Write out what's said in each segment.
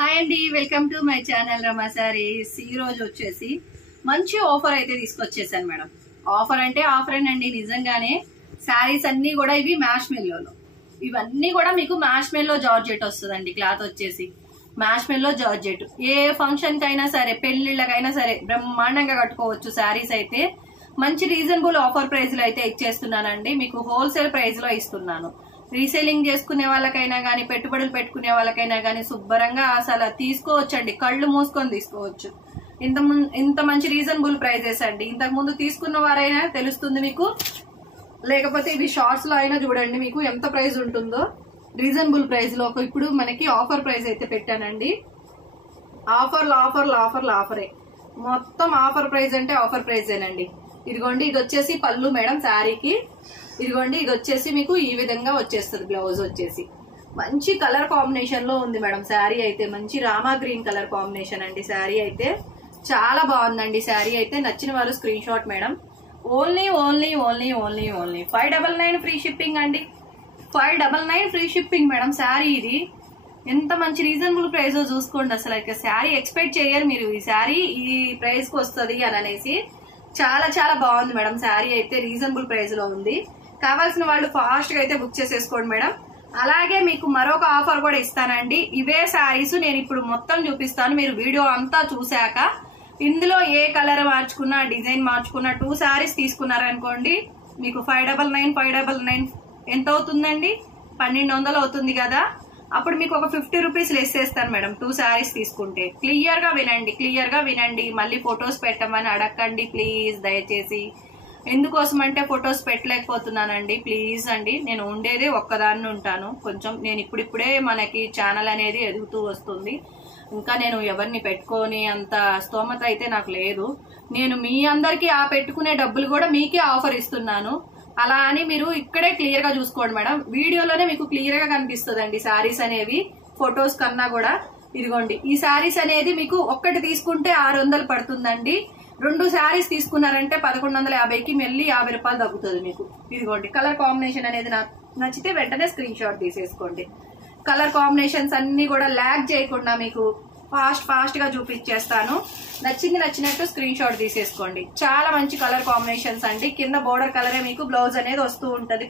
Hi అండి, welcome to my channel రమా సారీస్. ఈ రోజు వచ్చేసి మంచి ఆఫర్ అయితే తీసుకొచ్చేసాను మేడం. ఆఫర్ అంటే ఆఫర్ అండి, నిజంగానే శారీస్ అన్ని కూడా ఇవి మ్యాష్ మెల్లోలో, ఇవన్నీ కూడా మీకు మ్యాష్ మెల్లో జార్జెట్ వస్తుందండి. క్లాత్ వచ్చేసి మ్యాష్ మెల్లో జార్జెట్. ఏ ఫంక్షన్ కైనా సరే, పెళ్లిళ్ళకైనా సరే బ్రహ్మాండంగా కట్టుకోవచ్చు. శారీస్ అయితే మంచి రీజనబుల్ ఆఫర్ ప్రైస్ లో అయితే ఇచ్చేస్తున్నానండి. మీకు హోల్సేల్ ప్రైస్ లో ఇస్తున్నాను. రీసేలింగ్ చేసుకునే వాళ్ళకైనా గానీ, పెట్టుబడులు పెట్టుకునే వాళ్ళకైనా గానీ శుభ్రంగా అసలు తీసుకోవచ్చండి. కళ్ళు మూసుకొని తీసుకోవచ్చు. ఇంత మంచి రీజనబుల్ ప్రైజెస్ అండి. ఇంతకు ముందు తీసుకున్న వారైనా తెలుస్తుంది మీకు, లేకపోతే ఇవి షార్ట్స్ లో అయినా చూడండి మీకు ఎంత ప్రైస్ ఉంటుందో. రీజనబుల్ ప్రైస్ లో ఇప్పుడు మనకి ఆఫర్ ప్రైస్ అయితే పెట్టానండి. ఆఫరే మొత్తం. ఆఫర్ ప్రైస్ అంటే ఆఫర్ ప్రైజేనండి. ఇదిగోండి, ఇది వచ్చేసి పళ్ళు మేడం శారీకి. ఇదిగోండి, ఇది వచ్చేసి మీకు ఈ విధంగా వచ్చేస్తుంది. బ్లౌజ్ వచ్చేసి మంచి కలర్ కాంబినేషన్ లో ఉంది మేడం. శారీ అయితే మంచి రామా గ్రీన్ కలర్ కాంబినేషన్ అండి. శారీ అయితే చాలా బాగుందండి. శారీ అయితే నచ్చిన వారు screen shot madam. Only 599 free shipping అండి. 599 ఫ్రీ షిప్పింగ్ మేడం. శారీ ఇది ఎంత మంచి రీజనబుల్ ప్రైస్ చూసుకోండి. అసలు అయితే శారీ ఎక్స్పెక్ట్ చేయరు మీరు, ఈ శారీ ఈ ప్రైస్ కి వస్తుంది అని అనేసి. చాలా చాలా బాగుంది మేడం. శారీ అయితే రీజనబుల్ ప్రైస్ లో ఉంది. కావాల్సిన వాళ్ళు ఫాస్ట్ గా అయితే బుక్ చేసేసుకోండి మేడం. అలాగే మీకు మరొక ఆఫర్ కూడా ఇస్తానండి. ఇవే శారీస్ నేను ఇప్పుడు మొత్తం చూపిస్తాను. మీరు వీడియో అంతా చూశాక ఇందులో ఏ కలర్ మార్చుకున్నా, డిజైన్ మార్చుకున్నా, 2 శారీస్ తీసుకున్నారనుకోండి, మీకు 599 ఎంత అవుతుందండి? 1200 అవుతుంది కదా. అప్పుడు మీకు ఒక 50 రూపీస్ లెస్ చేస్తాను మేడం 2 శారీస్ తీసుకుంటే. క్లియర్ గా వినండి. మళ్ళీ ఫొటోస్ పెట్టమని అడగండి ప్లీజ్, దయచేసి. ఎందుకోసం అంటే ఫొటోస్ పెట్టలేకపోతున్నానండి, ప్లీజ్ అండి. నేను ఉండేదే ఒక్కదాన్ని ఉంటాను. కొంచెం నేను ఇప్పుడిప్పుడే మనకి ఛానల్ అనేది ఎదుగుతూ వస్తుంది. ఇంకా నేను ఎవరిని పెట్టుకొని అంత స్తోమత అయితే నాకు లేదు. నేను మీ అందరికీ ఆ పెట్టుకునే డబ్బులు కూడా మీకే ఆఫర్ ఇస్తున్నాను. అలా అని మీరు ఇక్కడే క్లియర్ గా చూసుకోండి మేడం. వీడియోలోనే మీకు క్లియర్ గా కనిపిస్తుందండి శారీస్ అనేవి, ఫొటోస్ కన్నా కూడా. ఇదిగోండి, ఈ శారీస్ అనేది మీకు ఒక్కటి తీసుకుంటే 600 పడుతుందండి. 2 శారీస్ తీసుకున్నారంటే 1150కి మళ్ళీ 50 రూపాయలు తగ్గుతుంది మీకు. ఇదిగోండి, కలర్ కాంబినేషన్ అనేది నచ్చితే వెంటనే స్క్రీన్ షాట్ తీసేసుకోండి. కలర్ కాంబినేషన్స్ అన్ని కూడా ల్యాగ్ చేయకుండా మీకు ఫాస్ట్ గా చూపించేస్తాను. నచ్చినట్టు స్క్రీన్ షాట్ తీసేసుకోండి. చాలా మంచి కలర్ కాంబినేషన్స్ అండి. కింద బోర్డర్ కలరే మీకు బ్లౌజ్ అనేది వస్తూ ఉంటది.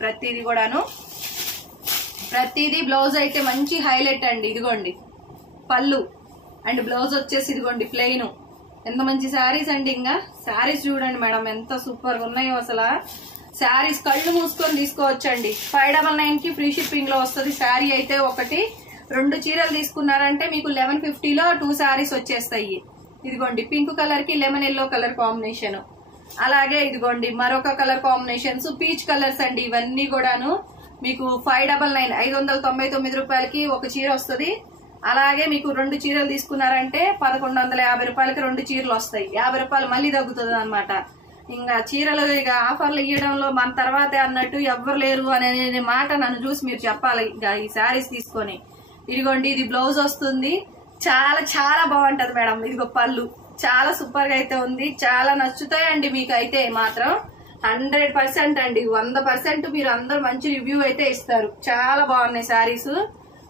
ప్రతిదీ బ్లౌజ్ అయితే మంచి హైలైట్ అండి. ఇదిగోండి పళ్ళు అండ్ బ్లౌజ్ వచ్చేసి ఇదిగోండి ప్లెయిన్. ఎంత మంచి శారీస్ అండి. ఇంకా శారీస్ చూడండి మేడం ఎంత సూపర్ గా ఉన్నాయో అసలు. శారీస్ కళ్ళు మూసుకొని తీసుకోవచ్చండి. 599కి ఫ్రీ షిప్పింగ్ లో వస్తుంది. శారీ అయితే ఒకటి 2 చీరలు తీసుకున్నారంటే మీకు 1150లో 2 శారీస్ వచ్చేస్తాయి. ఇదిగోండి పింక్ కలర్ కి లెమన్ ఎల్లో కలర్ కాంబినేషన్. అలాగే ఇదిగోండి మరొక కలర్ కాంబినేషన్స్ పీచ్ కలర్స్ అండి. ఇవన్నీ కూడాను మీకు 599 రూపాయలకి ఒక చీర వస్తుంది. అలాగే మీకు 2 చీరలు తీసుకున్నారంటే 1150 రూపాయలకి 2 చీరలు వస్తాయి. 50 రూపాయలు మళ్ళీ తగ్గుతుంది అనమాట. ఇంకా చీరలు ఇక ఆఫర్లు ఇవ్వడంలో మన తర్వాతే అన్నట్టు ఎవ్వరు లేరు అనే మాట నన్ను చూసి మీరు చెప్పాలి ఇక ఈ శారీస్ తీసుకొని. ఇదిగోండి, ఇది బ్లౌజ్ వస్తుంది. చాలా చాలా బాగుంటది మేడం. ఇదిగో పళ్ళు చాలా సూపర్ గా అయితే ఉంది. చాలా నచ్చుతాయండి మీకు అయితే మాత్రం 100% అండి. 100% మీరు అందరు మంచి రివ్యూ అయితే ఇస్తారు. చాలా బాగున్నాయి శారీస్.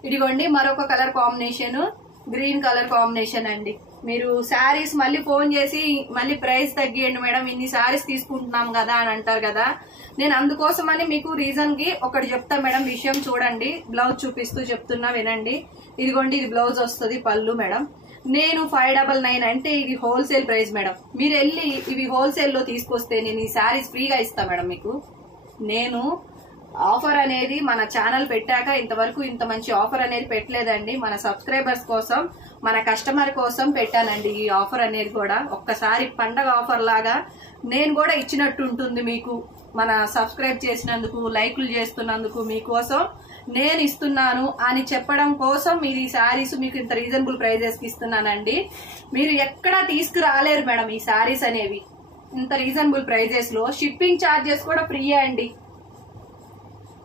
ఇదిగోండి మరొక colour combination green colour combination అండి. మీరు శారీస్ మళ్ళీ ఫోన్ చేసి మళ్ళీ ప్రైస్ తగ్గియండి మేడం, ఇన్ని శారీస్ తీసుకుంటున్నాం కదా అని అంటారు కదా. నేను అందుకోసమని మీకు రీజన్ కి ఒకటి చెప్తా మేడం. విషయం చూడండి, బ్లౌజ్ చూపిస్తూ చెప్తున్నా వినండి. ఇదిగోండి, ఇది బ్లౌజ్ వస్తుంది, పళ్ళు మేడం. నేను 599 అంటే ఇది హోల్సేల్ ప్రైస్ మేడం. మీరు వెళ్ళి ఇవి హోల్సేల్ లో తీసుకొస్తే నేను ఈ శారీస్ ఫ్రీగా ఇస్తా మేడం మీకు. నేను ఆఫర్ అనేది మన ఛానల్ పెట్టాక ఇంతవరకు ఇంత మంచి ఆఫర్ అనేది పెట్టలేదండి. మన సబ్స్క్రైబర్స్ కోసం, మన కస్టమర్ కోసం పెట్టానండి ఈ ఆఫర్ అనేది కూడా. ఒక్కసారి పండగ ఆఫర్ లాగా నేను కూడా ఇచ్చినట్టు ఉంటుంది మీకు. మన సబ్స్క్రైబ్ చేసినందుకు, లైక్లు చేస్తున్నందుకు మీకోసం నేను ఇస్తున్నాను అని చెప్పడం కోసం ఇది శారీస్ మీకు ఇంత రీజనబుల్ ప్రైజెస్ కి ఇస్తున్నానండి. మీరు ఎక్కడా తీసుకురాలేరు మేడం ఈ శారీస్ అనేవి ఇంత రీజనబుల్ ప్రైజెస్ లో. షిప్పింగ్ ఛార్జెస్ కూడా ఫ్రీ అండి.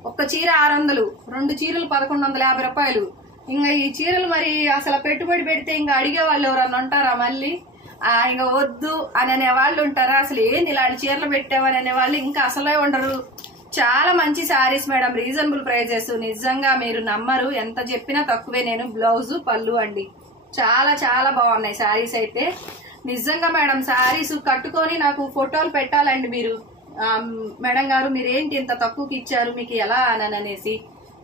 ఒక్క చీర 600, 2 చీరలు 1150 రూపాయలు. ఇంకా ఈ చీరలు మరి అసలు పెట్టుబడి పెడితే ఇంకా అడిగే వాళ్ళు ఎవరన్నా ఉంటారా? మళ్ళీ ఇంకా వద్దు అని అనే వాళ్ళు ఉంటారా? అసలు ఏంది ఇలాంటి చీరలు పెట్టామని అనే వాళ్ళు ఇంకా అసలే ఉండరు. చాలా మంచి శారీస్ మేడం, రీజనబుల్ ప్రైజెస్. నిజంగా మీరు నమ్మరు, ఎంత చెప్పినా తక్కువే. నేను బ్లౌజ్ పళ్ళు అండి చాలా చాలా బాగున్నాయి శారీస్ అయితే. నిజంగా మేడం శారీస్ కట్టుకొని నాకు ఫోటోలు పెట్టాలండి మీరు. మేడం గారు మీరేంటి ఇంత తక్కువకి ఇచ్చారు, మీకు ఎలా అని అనేసి.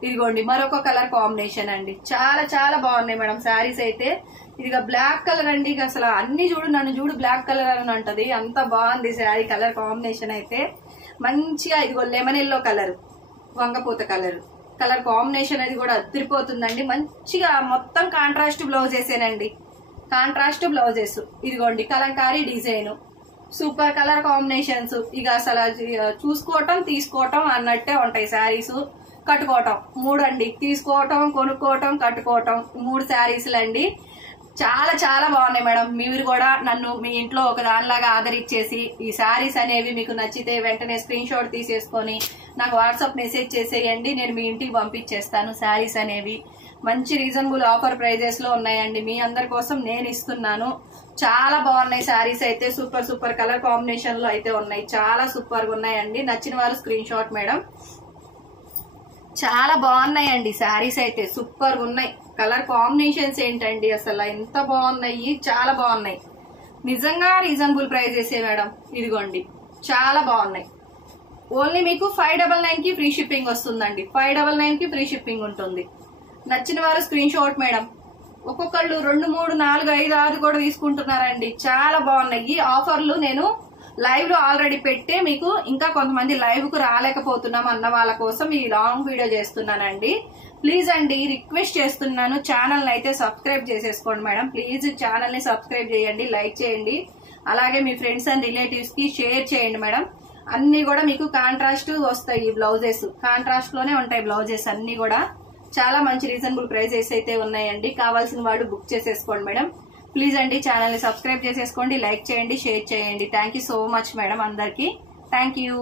ఇదిగోండి మరొక కలర్ కాంబినేషన్ అండి, చాలా చాలా బాగున్నాయి మేడం శారీస్ అయితే. ఇదిగా బ్లాక్ కలర్ అండి, అసలు అన్ని చూడు నన్ను చూడు బ్లాక్ కలర్ అని ఉంటది, అంత బాగుంది శారీ కలర్ కాంబినేషన్ అయితే. మంచిగా ఇదిగో లెమన్ ఎల్లో కలర్, వంగపూత కలర్ కాంబినేషన్ అది కూడా అదిరిపోతుందండి. మంచిగా మొత్తం కాంట్రాస్ట్ బ్లౌజెసేనండి, కాంట్రాస్ట్ బ్లౌజెస్. ఇదిగోండి Kalamkari design, super colour combinations. ఇక అసలు చూసుకోవటం తీసుకోవటం అన్నట్టే ఉంటాయి శారీస్. కట్టుకోవటం 3 అండి, తీసుకోవటం కొనుక్కోవటం కట్టుకోవటం 3 శారీస్లు అండి. చాలా చాలా బాగున్నాయి మేడం. మీరు కూడా నన్ను మీ ఇంట్లో ఒక దానిలాగా ఆదరించేసి ఈ శారీస్ అనేవి మీకు నచ్చితే వెంటనే స్క్రీన్ షాట్ తీసేసుకొని నాకు వాట్సాప్ మెసేజ్ చేసేయండి, నేను మీ ఇంటికి పంపించేస్తాను. శారీస్ అనేవి మంచి రీజనబుల్ ఆఫర్ ప్రైజెస్ లో ఉన్నాయండి, మీ అందరి కోసం నేను ఇస్తున్నాను. చాలా బాగున్నాయి శారీస్ అయితే, సూపర్ సూపర్ కలర్ కాంబినేషన్ లో అయితే ఉన్నాయి, చాలా సూపర్ గా ఉన్నాయండి. నచ్చిన వాళ్ళు స్క్రీన్ షాట్ మేడం. చాలా బాగున్నాయండి శారీస్ అయితే, సూపర్ గా ఉన్నాయి. కలర్ కాంబినేషన్స్ ఏంటండి అసలు ఎంత బాగున్నాయి, చాలా బాగున్నాయి. నిజంగా రీజనబుల్ ప్రైజెస్ మేడం. ఇదిగోండి చాలా బాగున్నాయి. ఓన్లీ మీకు 599 కి ఫ్రీ షిప్పింగ్ వస్తుందండి, 599 కి ఫ్రీ షిప్పింగ్ ఉంటుంది. నచ్చిన వారు స్క్రీన్ షాట్ మేడం. ఒక్కొక్కళ్ళు 2, 3, 4, 5, 6 కూడా తీసుకుంటున్నారండి, చాలా బాగున్నాయి. ఈ ఆఫర్లు నేను లైవ్ లో ఆల్రెడీ పెట్టే మీకు ఇంకా కొంతమంది లైవ్ కు రాలేకపోతున్నాం అన్న వాళ్ళ కోసం ఈ లాంగ్ వీడియో చేస్తున్నానండి. ప్లీజ్ అండి రిక్వెస్ట్ చేస్తున్నాను, ఛానల్ అయితే సబ్స్క్రైబ్ చేసేసుకోండి మేడం. ప్లీజ్ ఛానల్ ని సబ్స్క్రైబ్ చేయండి, లైక్ చేయండి, అలాగే మీ ఫ్రెండ్స్ అండ్ రిలేటివ్స్ కి షేర్ చేయండి మేడం. అన్ని కూడా మీకు కాంట్రాస్ట్ వస్తాయి బ్లౌజెస్, కాంట్రాస్ట్ లోనే ఉంటాయి బ్లౌజెస్ అన్ని కూడా. చాలా మంచి రీజనబుల్ ప్రైజెస్ అయితే ఉన్నాయండి, కావాల్సిన వాళ్ళు బుక్ చేసేసుకోండి మేడం. ప్లీజ్ అండి ఛానల్ ని సబ్స్క్రైబ్ చేసేసుకోండి, లైక్ చేయండి, షేర్ చేయండి. Thank you so much madam అందరికి, థ్యాంక్ యూ.